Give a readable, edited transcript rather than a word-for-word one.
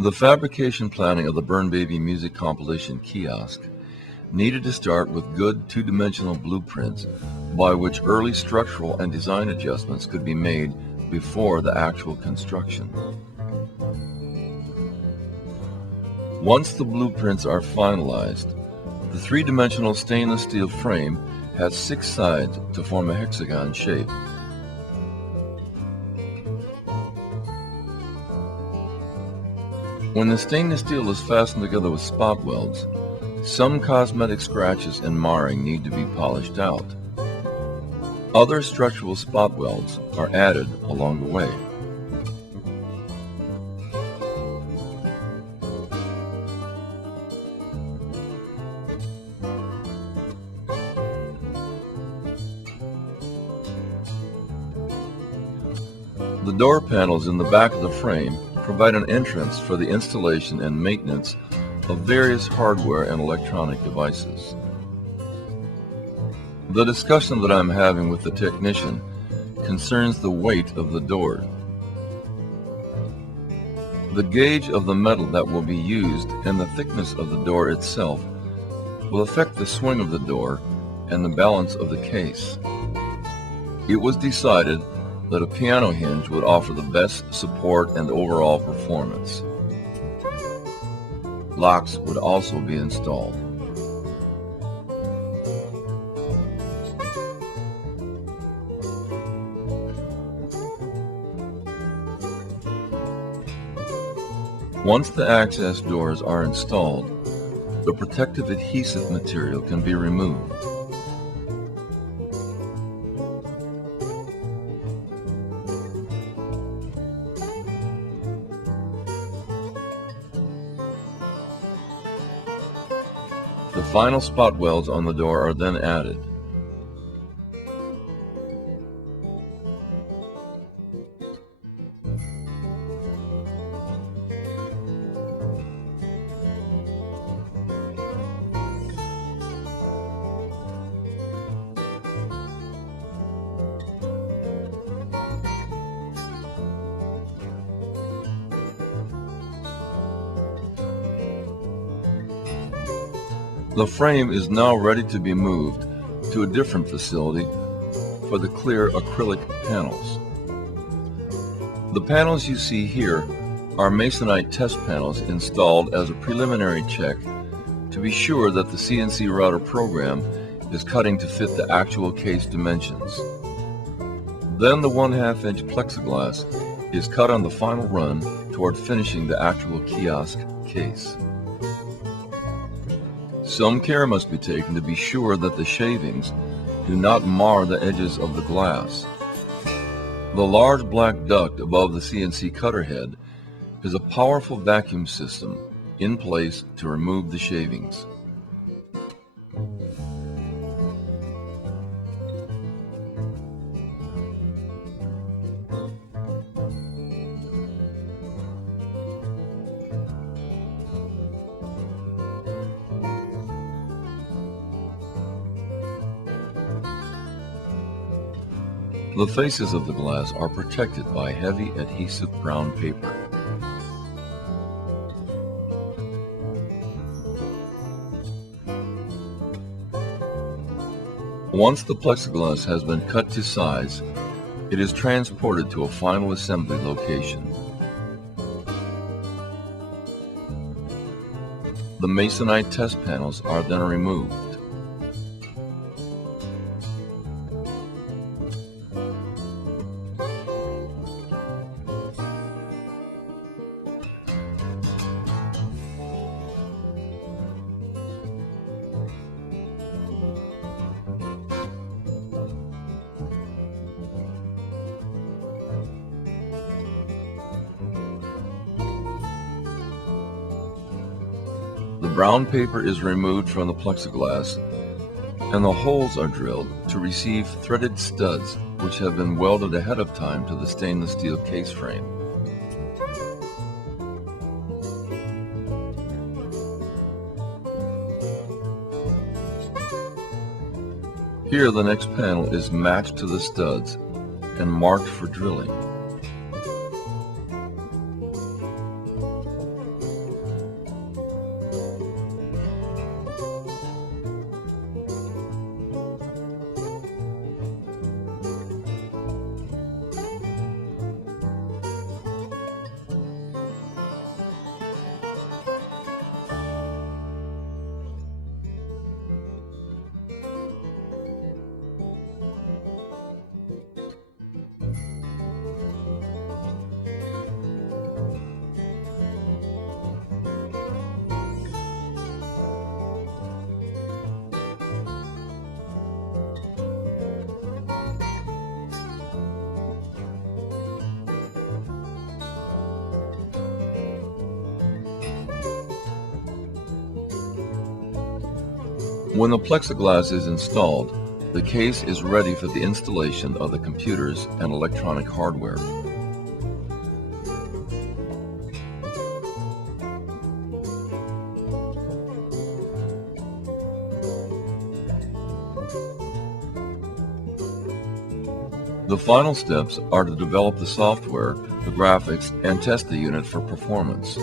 The fabrication planning of the Burn Baby Music Compilation kiosk needed to start with good two-dimensional blueprints by which early structural and design adjustments could be made before the actual construction. Once the blueprints are finalized, the three-dimensional stainless steel frame has 6 sides to form a hexagon shape. When the stainless steel is fastened together with spot welds, some cosmetic scratches and marring need to be polished out. Other structural spot welds are added along the way. The door panels in the back of the frame provide an entrance for the installation and maintenance of various hardware and electronic devices. The discussion that I'm having with the technician concerns the weight of the door. The gauge of the metal that will be used and the thickness of the door itself will affect the swing of the door and the balance of the case. It was decided that a piano hinge would offer the best support and overall performance. Locks would also be installed. Once the access doors are installed, the protective adhesive material can be removed. The final spot welds on the door are then added. The frame is now ready to be moved to a different facility for the clear acrylic panels. The panels you see here are Masonite test panels installed as a preliminary check to be sure that the CNC router program is cutting to fit the actual case dimensions. Then the 1/2 inch plexiglass is cut on the final run toward finishing the actual kiosk case. Some care must be taken to be sure that the shavings do not mar the edges of the glass. The large black duct above the CNC cutter head is a powerful vacuum system in place to remove the shavings. The faces of the glass are protected by heavy adhesive brown paper. Once the plexiglass has been cut to size, it is transported to a final assembly location. The Masonite test panels are then removed. The brown paper is removed from the plexiglass and the holes are drilled to receive threaded studs which have been welded ahead of time to the stainless steel case frame. Here the next panel is matched to the studs and marked for drilling. When the plexiglass is installed, the case is ready for the installation of the computers and electronic hardware. The final steps are to develop the software, the graphics, and test the unit for performance.